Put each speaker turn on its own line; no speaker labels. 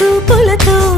చూపులతో